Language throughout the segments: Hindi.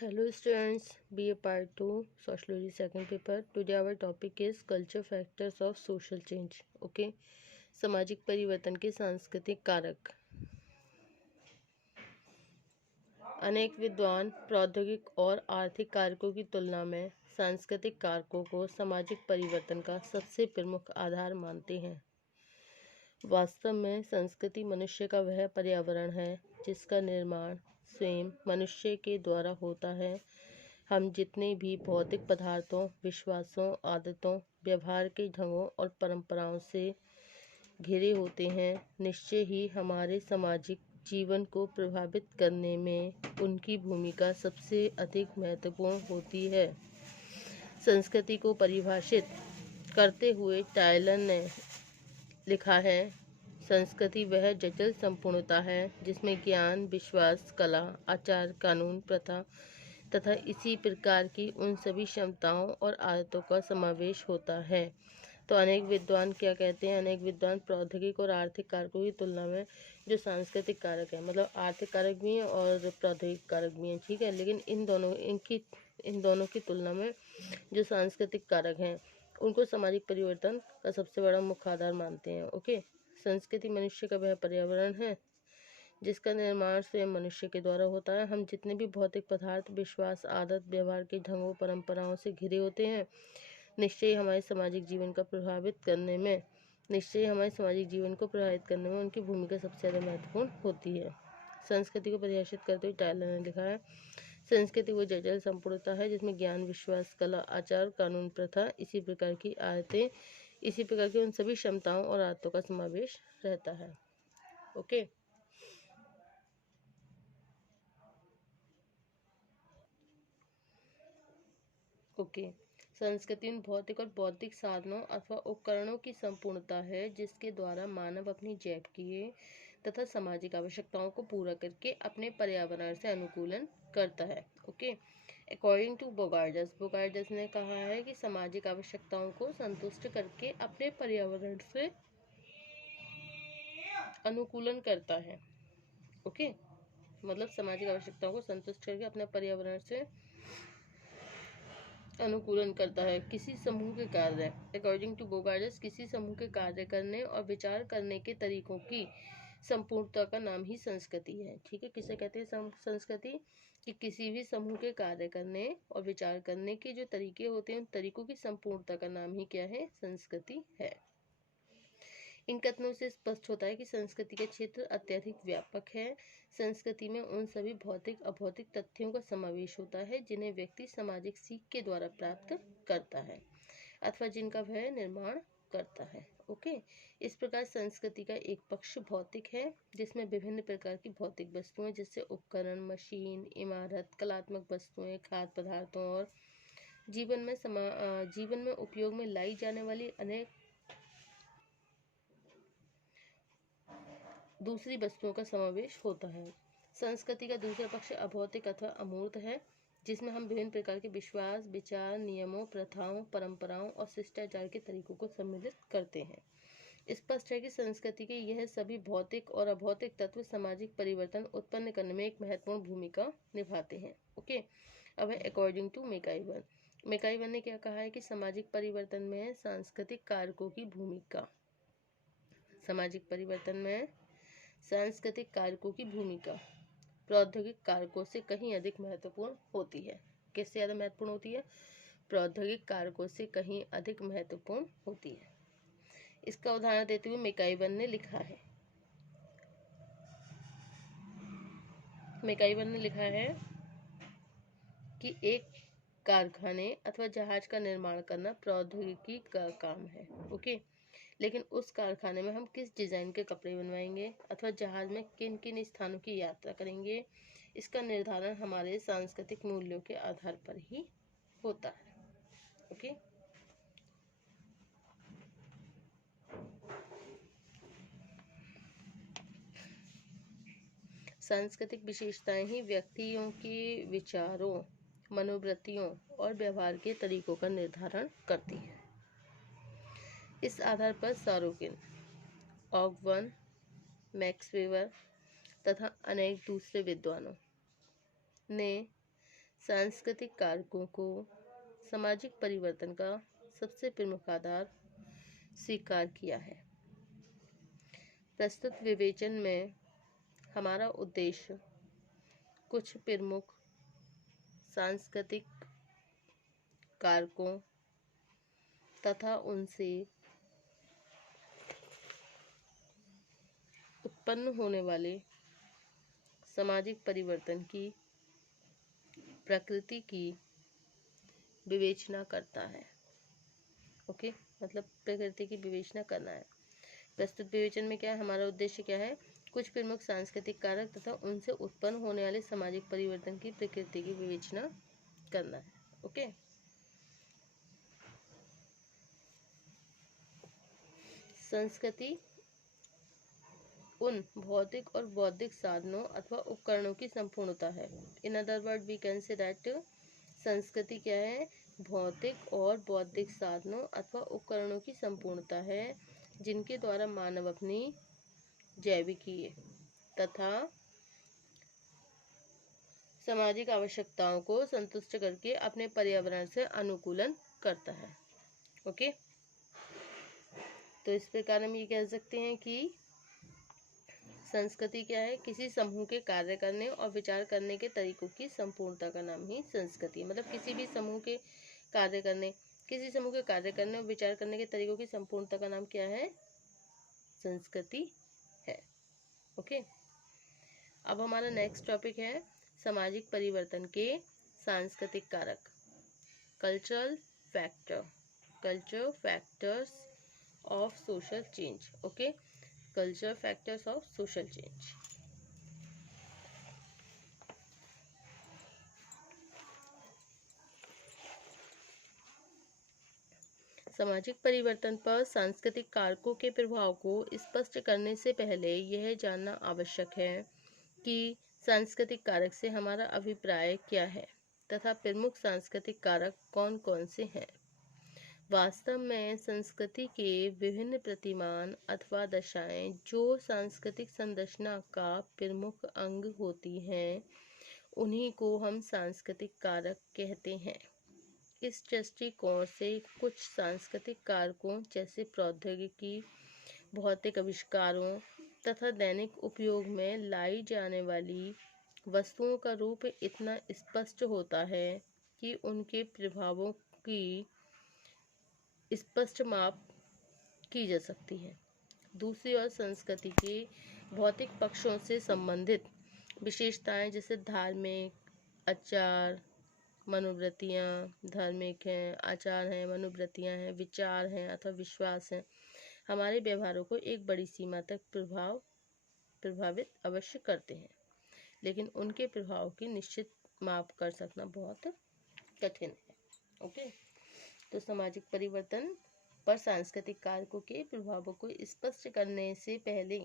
Hello students, BA Part 2 Sociology second paper. Today our topic is culture factors of social change. Okay, सामाजिक परिवर्तन के सांस्कृतिक कारक। अनेक विद्वान प्रौद्योगिक और आर्थिक कारकों की तुलना में सांस्कृतिक कारकों को सामाजिक परिवर्तन का सबसे प्रमुख आधार मानते हैं। वास्तव में संस्कृति मनुष्य का वह पर्यावरण है जिसका निर्माण स्वयं मनुष्य के द्वारा होता है। हम जितने भी भौतिक पदार्थों, विश्वासों, आदतों, व्यवहार के ढंगों और परंपराओं से घिरे होते हैं, निश्चय ही हमारे सामाजिक जीवन को प्रभावित करने में उनकी भूमिका सबसे अधिक महत्वपूर्ण होती है। संस्कृति को परिभाषित करते हुए टायलर ने लिखा है, संस्कृति वह जटिल संपूर्णता है जिसमें ज्ञान, विश्वास, कला, आचार, कानून, प्रथा तथा इसी प्रकार की उन सभी क्षमताओं और आदतों का समावेश होता है। तो अनेक विद्वान क्या कहते हैं, अनेक विद्वान प्रौद्योगिक और आर्थिक कारकों की तुलना में जो सांस्कृतिक कारक है, मतलब आर्थिक कारक भी हैं और प्रौद्योगिक कारक भी हैं, ठीक है, लेकिन इन दोनों की तुलना में जो सांस्कृतिक कारक हैं उनको सामाजिक परिवर्तन का सबसे बड़ा मुख्य आधार मानते हैं। ओके, संस्कृति मनुष्य का वह पर्यावरण है जिसका निर्माण स्वयं मनुष्य के द्वारा होता है। हम जितने भी भौतिक पदार्थ, विश्वास, आदत, व्यवहार के ढंगों, परंपराओं से घिरे होते हैं, निश्चय ही हमारे सामाजिक जीवन को प्रभावित करने में उनकी भूमिका सबसे ज़्यादा महत्वपूर्ण होती है। संस्कृति को परिभाषित करते हुए टायलर ने लिखा है, संस्कृति वो जटिल संपूर्णता है जिसमें ज्ञान, विश्वास, कला, आचार, कानून, प्रथा, इसी प्रकार की उन सभी क्षमताओं और आदतों का समावेश रहता है। ओके, संस्कृति उन भौतिक और बौद्धिक साधनों अथवा उपकरणों की संपूर्णता है जिसके द्वारा मानव अपनी जैविकीय तथा सामाजिक आवश्यकताओं को पूरा करके अपने पर्यावरण से अनुकूलन करता है। ओके, अकॉर्डिंग टू बोगार्डस ने कहा है कि सामाजिक आवश्यकताओं को संतुष्ट करके अपने पर्यावरण से अनुकूलन करता है। ओके, मतलब सामाजिक आवश्यकताओं को संतुष्ट करके अपने पर्यावरण से अनुकूलन करता है। किसी समूह के कार्य, अकॉर्डिंग टू बोगार्डस, किसी समूह के कार्य करने और विचार करने के तरीकों की संपूर्णता का नाम ही संस्कृति है। ठीक है, किसे कहते हैं संस्कृति? कि किसी भी समूह के कार्य करने और विचार करने के जो तरीके होते हैं उन तरीकों की संपूर्णता का नाम ही क्या है? संस्कृति है। इन कथनों से स्पष्ट होता है कि संस्कृति का क्षेत्र अत्यधिक व्यापक है। संस्कृति में उन सभी भौतिक, अभौतिक तथ्यों का समावेश होता है जिन्हें व्यक्ति सामाजिक सीख के द्वारा प्राप्त करता है अथवा जिनका वह निर्माण करता है। ओके, इस प्रकार संस्कृति का एक पक्ष भौतिक है जिसमें विभिन्न प्रकार की भौतिक वस्तुएं जैसे उपकरण, मशीन, इमारत, कलात्मक वस्तुएं, खाद्य पदार्थों और जीवन में उपयोग में लाई जाने वाली अनेक दूसरी वस्तुओं का समावेश होता है। संस्कृति का दूसरा पक्ष अभौतिक अथवा अमूर्त है जिसमें हम विभिन्न प्रकार के विश्वास, विचार, नियमों, प्रथाओं, परंपराओं और शिष्टाचार के तरीकों को सम्मिलित करते हैं। स्पष्ट है कि संस्कृति के यह सभी भौतिक और अभौतिक तत्व सामाजिक परिवर्तन उत्पन्न करने में एक महत्वपूर्ण भूमिका निभाते हैं। ओके, अब है अकॉर्डिंग टू मेकाईवन ने क्या कहा है कि सामाजिक परिवर्तन में सांस्कृतिक कारकों की भूमिका, सामाजिक परिवर्तन में सांस्कृतिक कारकों की भूमिका प्रौद्योगिक कारकों से कहीं अधिक महत्वपूर्ण होती है। किससे ज़्यादा महत्वपूर्ण होती है? प्रौद्योगिक कारकों से कहीं अधिक महत्वपूर्ण होती है। इसका उदाहरण देते हुए मेकाईवन ने लिखा है कि एक कारखाने अथवा जहाज का निर्माण करना प्रौद्योगिकी का काम है। ओके, लेकिन उस कारखाने में हम किस डिज़ाइन के कपड़े बनवाएंगे अथवा जहाज में किन किन स्थानों की यात्रा करेंगे, इसका निर्धारण हमारे सांस्कृतिक मूल्यों के आधार पर ही होता है। ओके, सांस्कृतिक विशेषताएं ही व्यक्तियों के विचारों, मनोवृत्तियों और व्यवहार के तरीकों का निर्धारण करती है। इस आधार पर सारोकिन, ऑगवन, मैक्स वेबर तथा अनेक दूसरे विद्वानों ने सांस्कृतिक कारकों को सामाजिक परिवर्तन का सबसे प्रमुख आधार स्वीकार किया है। प्रस्तुत विवेचन में हमारा उद्देश्य कुछ प्रमुख सांस्कृतिक कारकों तथा उनसे उत्पन्न होने वाले सामाजिक परिवर्तन की प्रकृति की विवेचना करता है। ओके, मतलब प्रकृति की विवेचना करना है। प्रस्तुत विवेचन में क्या है, हमारा उद्देश्य क्या है, कुछ प्रमुख सांस्कृतिक कारक तथा उनसे उत्पन्न होने वाले सामाजिक परिवर्तन की प्रकृति की विवेचना करना है। ओके, संस्कृति उन भौतिक और बौद्धिक साधनों अथवा उपकरणों की संपूर्णता है। In other word we can say that संस्कृति क्या है, भौतिक और बौद्धिक साधनों अथवा उपकरणों की संपूर्णता है जिनके द्वारा मानव अपनी जैविकीय तथा सामाजिक आवश्यकताओं को संतुष्ट करके अपने पर्यावरण से अनुकूलन करता है। ओके, तो इस प्रकार हम ये कह सकते हैं कि संस्कृति क्या है, किसी समूह के कार्य करने और विचार करने के तरीकों की संपूर्णता का नाम ही संस्कृति। मतलब किसी भी समूह के कार्य करने, किसी समूह के कार्य करने और विचार करने के तरीकों की संपूर्णता का नाम क्या है, संस्कृति है। ओके, अब हमारा नेक्स्ट टॉपिक है सामाजिक परिवर्तन के सांस्कृतिक कारक, cultural factor, culture factors of social change. Okay, culture factors of social change. सामाजिक परिवर्तन पर सांस्कृतिक कारकों के प्रभाव को स्पष्ट करने से पहले यह जानना आवश्यक है कि सांस्कृतिक कारक से हमारा अभिप्राय क्या है तथा प्रमुख सांस्कृतिक कारक कौन कौन से हैं। वास्तव में संस्कृति के विभिन्न प्रतिमान अथवा दशाएं जो सांस्कृतिक संरचना का प्रमुख अंग होती हैं, उन्हीं को हम सांस्कृतिक कारक कहते हैं। इस दृष्टिकोण से कुछ सांस्कृतिक कारकों जैसे प्रौद्योगिकी, भौतिक आविष्कारों तथा दैनिक उपयोग में लाई जाने वाली वस्तुओं का रूप इतना स्पष्ट होता है कि उनके प्रभावों की स्पष्ट माप की जा सकती है। दूसरी ओर संस्कृति के भौतिक पक्षों से संबंधित विशेषताएं जैसे धार्मिक आचार, मनोवृत्तियाँ, धार्मिक हैं, आचार हैं, मनोवृत्तियाँ हैं, विचार हैं अथवा विश्वास हैं, हमारे व्यवहारों को एक बड़ी सीमा तक प्रभावित अवश्य करते हैं, लेकिन उनके प्रभाव की निश्चित माप कर सकना बहुत कठिन है। ओके, तो सामाजिक परिवर्तन पर सांस्कृतिक कारकों के प्रभावों को स्पष्ट करने से पहले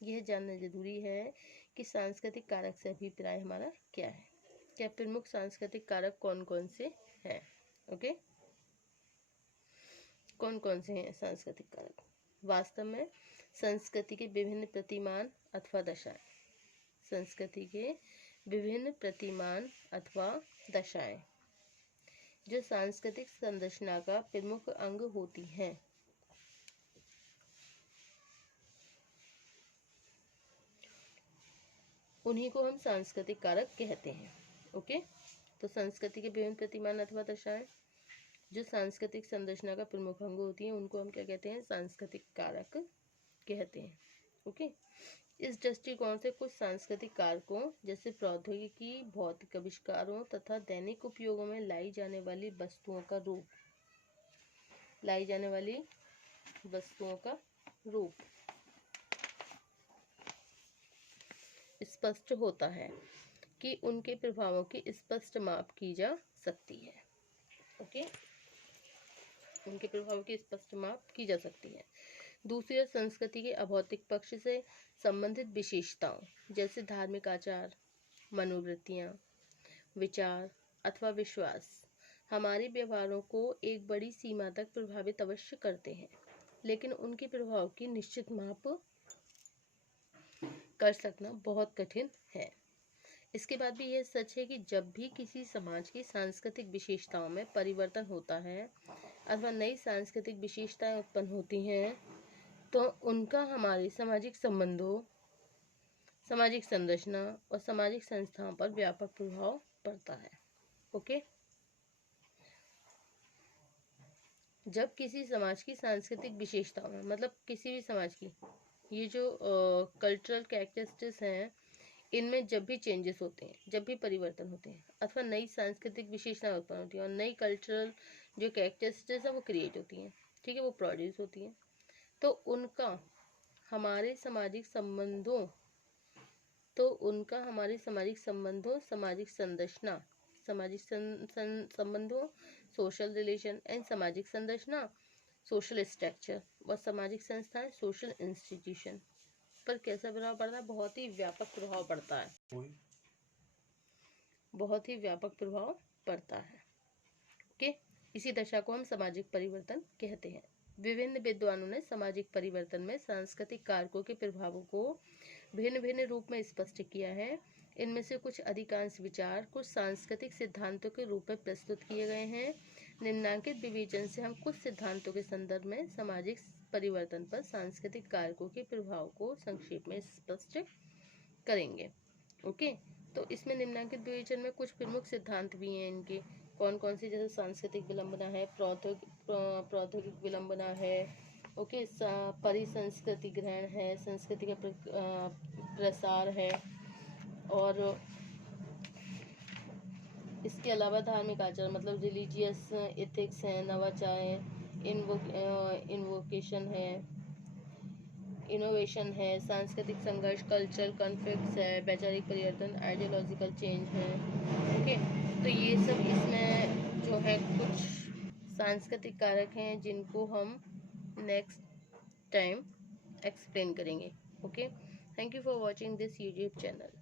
यह जानना जरूरी है कि सांस्कृतिक कारक से अभिप्राय हमारा क्या है, क्या प्रमुख सांस्कृतिक कारक कौन कौन से हैं। ओके, कौन कौन से हैं सांस्कृतिक कारक। वास्तव में संस्कृति के विभिन्न प्रतिमान अथवा दशाएं, संस्कृति के विभिन्न प्रतिमान अथवा दशाएं जो सांस्कृतिक संरचना का प्रमुख अंग होती हैं, उन्हीं को हम सांस्कृतिक कारक कहते हैं। ओके, तो संस्कृति के विभिन्न प्रतिमान अथवा दशाएं जो सांस्कृतिक संरचना का प्रमुख अंग होती हैं, उनको हम क्या कहते हैं, सांस्कृतिक कारक कहते हैं। ओके, इस दृष्टिकोण से कुछ सांस्कृतिक कारकों जैसे प्रौद्योगिकी, भौतिक आविष्कारों तथा दैनिक उपयोगों में लाई जाने वाली वस्तुओं का रूप स्पष्ट होता है कि उनके प्रभावों की स्पष्ट माप की जा सकती है। ओके, उनके प्रभाव की स्पष्ट माप की जा सकती है। दूसरी ओर संस्कृति के अभौतिक पक्ष से संबंधित विशेषताओं जैसे धार्मिक आचार, मनोवृत्तियाँ, विचार अथवा विश्वास हमारे व्यवहारों को एक बड़ी सीमा तक प्रभावित अवश्य करते हैं, लेकिन उनके प्रभाव की निश्चित माप कर सकना बहुत कठिन है। इसके बाद भी यह सच है कि जब भी किसी समाज की सांस्कृतिक विशेषताओं में परिवर्तन होता है अथवा नई सांस्कृतिक विशेषताएं उत्पन्न होती हैं तो उनका हमारे सामाजिक संबंधों, सामाजिक संरचना और सामाजिक संस्थाओं पर व्यापक प्रभाव पड़ता है। ओके, जब किसी समाज की सांस्कृतिक विशेषताओं में, मतलब किसी भी समाज की, ये जो कल्चरल कैरेक्टरिस्टिक्स हैं, इनमें जब भी चेंजेस होते हैं, जब भी परिवर्तन होते हैं अथवा नई सांस्कृतिक विशेषताएं उत्पन्न होती हैं और नई कल्चरल जो कैरेक्टरिस्टिक्स है वो क्रिएट होती हैं, ठीक है, वो प्रोड्यूस होती हैं, तो उनका हमारे सामाजिक संबंधों सामाजिक संरचना, सामाजिक संबंधों, सोशल रिलेशन एंड सामाजिक संरचना, सोशल स्ट्रक्चर व सामाजिक संस्थाएं, सोशल इंस्टीट्यूशन पर कैसा प्रभाव पड़ता है? बहुत ही व्यापक प्रभाव पड़ता है, बहुत ही व्यापक प्रभाव पड़ता है। ओके, इसी दशा को हम सामाजिक परिवर्तन कहते हैं। विभिन्न विद्वानों ने सामाजिक परिवर्तन में सांस्कृतिक कारकों के प्रभावों को भिन्न भिन्न रूप में स्पष्ट किया है। इनमें से कुछ अधिकांश विचार कुछ सांस्कृतिक सिद्धांतों के रूप में प्रस्तुत किए गए हैं। निम्नांकित विवेचन से हम कुछ सिद्धांतों के संदर्भ में सामाजिक परिवर्तन पर सांस्कृतिक कारकों के प्रभाव को संक्षेप में स्पष्ट करेंगे। ओके, तो इसमें निम्नांकित विवेचन में कुछ प्रमुख सिद्धांत भी हैं इनके। कौन कौन से? जैसे सांस्कृतिक विलंबना है, प्रौद्योगिक विलंबना है, ओके, परिसंस्कृति ग्रहण है, संस्कृति का प्रसार है, और इसके अलावा धार्मिक आचरण मतलब रिलीजियस एथिक्स है, नवाचार है, इन्वोकेशन है, इनोवेशन है, सांस्कृतिक संघर्ष, कल्चरल कॉन्फ्लिक्ट्स है, वैचारिक परिवर्तन, आइडियोलॉजिकल चेंज है। ओके, तो ये सब इसमें जो है कुछ सांस्कृतिक कारक हैं जिनको हम नेक्स्ट टाइम एक्सप्लेन करेंगे। Okay, thank you for watching this YouTube channel.